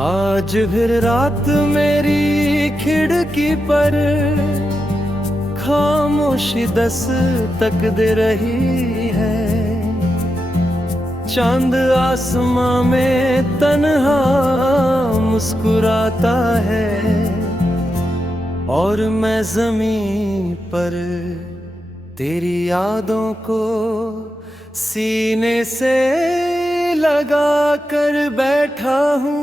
आज फिर रात मेरी खिड़की पर खामोशी दस्तक दे रही है। चांद आसमां में तन्हा मुस्कुराता है और मैं जमीन पर तेरी यादों को सीने से लगा कर बैठा हूँ।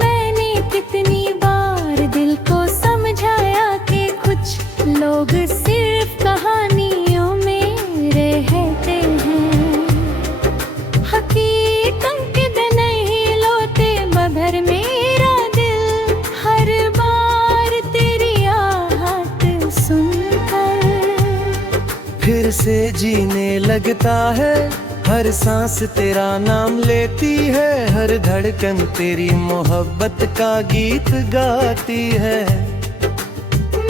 मैंने कितनी बार दिल को समझाया कि कुछ लोग सिर्फ कहानियों में रहते हैं, हकीकत के नहीं लोटे मगर मेरा दिल हर बार तेरी आहट सुनकर फिर से जीने लगता है। हर सांस तेरा नाम लेती है, हर धड़कन तेरी मोहब्बत का गीत गाती है।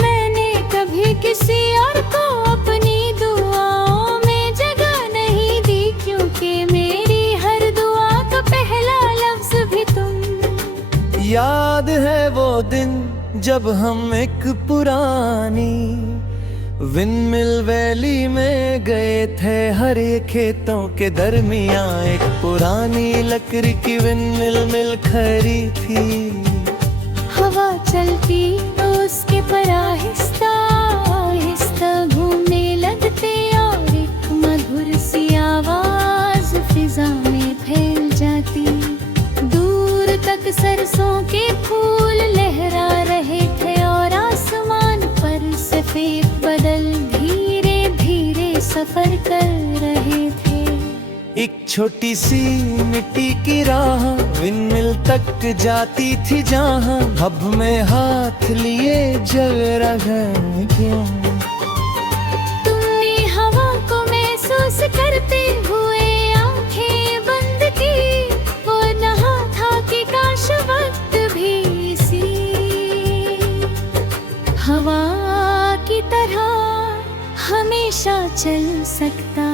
मैंने कभी किसी और को अपनी दुआओं में जगह नहीं दी, क्योंकि मेरी हर दुआ का पहला लफ्ज भी तुम। याद है वो दिन जब हम एक पुरानी विंडमिल वैली में गए थे। हरे खेतों के दरमियां एक पुरानी लकड़ी की विंडमिल खड़ी थी। हवा चलती तो उसके पर आहिस्ता आहिस्ता घूमने लगते और एक मधुर सी आवाज फिजा में फैल जाती। दूर तक सरसों के फूल लहरा रहे थे और आसमान पर सफेद बादल धीरे धीरे सफर कर रहे थे। एक छोटी सी मिट्टी की राह विंडमिल तक जाती थी, जहां हब में हाथ लिए जल रहा क्यों। तुमने हवा को महसूस करते हुए आंखें बंद की, वो नहा था कि काश वक्त भी इसी हवा की तरह हमेशा चल सकता।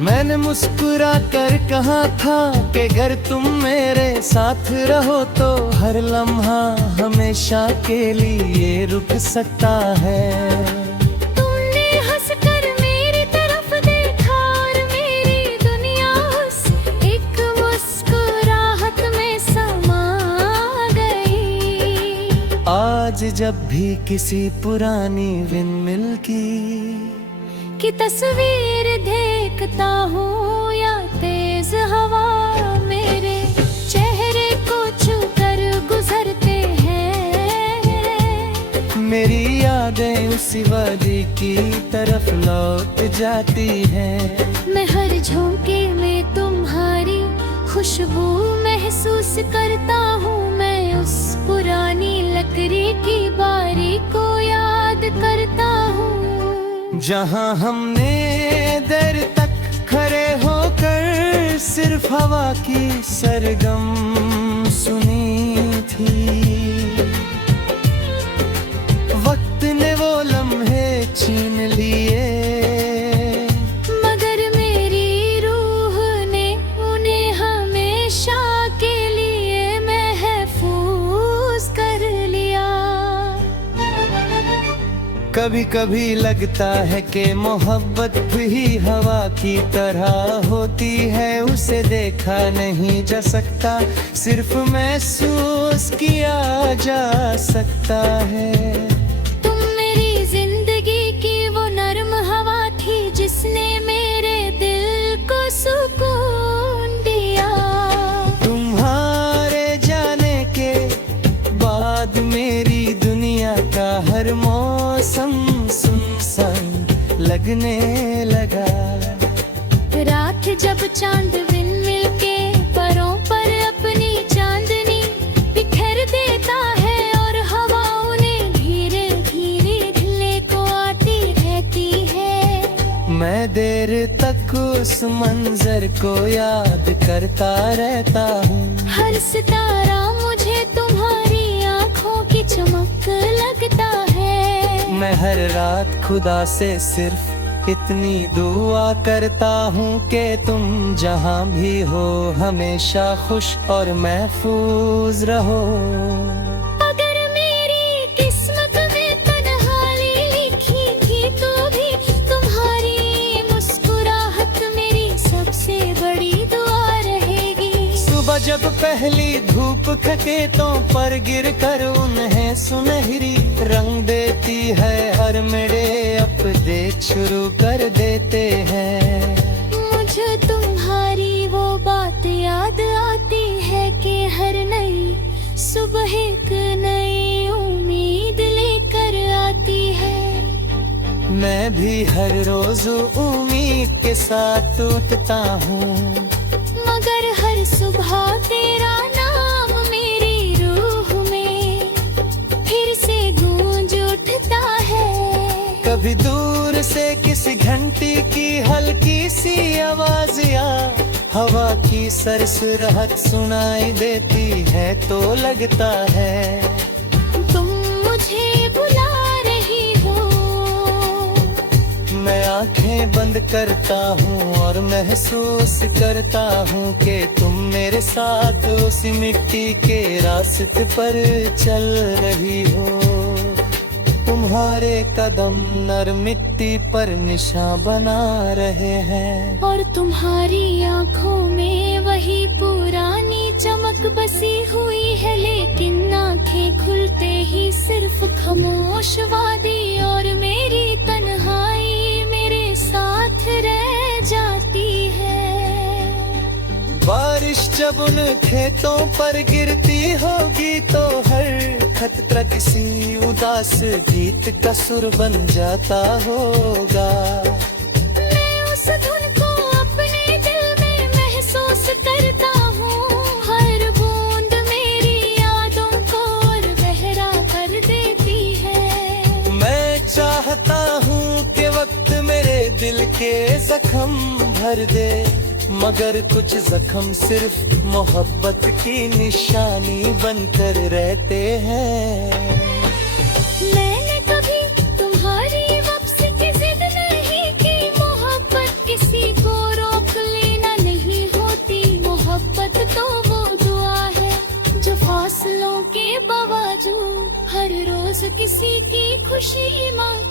मैंने मुस्कुरा कर कहा था कि अगर तुम मेरे साथ रहो तो हर लम्हा हमेशा के लिए रुक सकता है। तुमने हंसकर मेरी तरफ देखा और मेरी दुनिया उस एक मुस्कुराहट में समा गई। आज जब भी किसी पुरानी विंडमिल की तस्वीर देखता हूँ या तेज हवा मेरे चेहरे को छूकर गुजरते हैं, मेरी यादें उसी वादी की तरफ लौट जाती हैं। मैं हर झोंके में तुम्हारी खुशबू महसूस करता हूँ। मैं उस पुरानी लकड़ी की बारी को याद करता हूँ, जहां हमने देर तक खड़े होकर सिर्फ हवा की सरगम सुनी थी। वक्त ने वो लम्हे छीन लिए, मगर मेरी रूह ने उन्हें हमेशा के लिए महफूज कर लिया। कभी कभी लगता है कि मोहब्बत भी हवा की तरह होती है। उसे देखा नहीं जा सकता, सिर्फ महसूस किया जा सकता है। तुम मेरी जिंदगी की वो नर्म हवा थी जिसने मेरे दिल को सुकून दिया। तुम्हारे जाने के बाद मेरी दुनिया का हर मौसम सुनसान लगने लगा। रात जब चांद विंडमिल के परों पर अपनी चांदनी बिखेर देता है और हवा उन्हें धीरे धीरे ढीले को आती रहती है, मैं देर तक उस मंजर को याद करता रहता हूँ। हर सितारा मुझे तुम्हारी आंखों की चमक लगती मैं हर रात खुदा से सिर्फ इतनी दुआ करता हूँ कि तुम जहाँ भी हो हमेशा खुश और महफूज रहो। अगर मेरी किस्मत में तन्हाई लिखी थी तो भी तुम्हारी मुस्कुराहट मेरी सबसे बड़ी दुआ रहेगी। सुबह जब पहली धूप खेतों पर गिर कर उन्हें सुनहरी रंग देती है, हर मेरे अपडेट शुरू कर देते हैं। मुझे तुम्हारी वो बात याद आती है कि हर नई सुबह एक नई उम्मीद लेकर आती है। मैं भी हर रोज उम्मीद के साथ उठता हूँ, मगर हर सुबह तेरा नाम मेरी रूह में फिर से गूंज उठता है। कभी दूर से किसी घंटी की हल्की सी आवाज या हवा की सरसराहट सुनाई देती है तो लगता है तुम मुझे बुला रही हो। मैं आंखें बंद करता हूँ और महसूस करता हूँ कि तुम मेरे साथ उसी मिट्टी के रास्ते पर चल रही हो। तुम्हारे कदम नर मिट्टी पर निशान बना रहे हैं और तुम्हारी आंखों में वही पुरानी चमक बसी हुई है, लेकिन आंखें खुलते ही सिर्फ खामोश वादी और मेरी तन्हाई मेरे साथ रह जाती है। बारिश जब उन खेतों पर गिरती होगी तो हर खतरा किसी उदास गीत का सुर बन जाता होगा। मैं उस धुन को अपने दिल में महसूस करता हूँ, हर बूंद मेरी यादों को और गहरा कर देती है। मैं चाहता हूँ कि वक्त मेरे दिल के जख्म भर दे, मगर कुछ जख्म सिर्फ मोहब्बत की निशानी बनकर रहते हैं। मैंने कभी तुम्हारी वापसी की जिद नहीं की, मोहब्बत किसी को रोक लेना नहीं होती। मोहब्बत तो वो दुआ है जो फासलों के बावजूद हर रोज किसी की खुशी मांग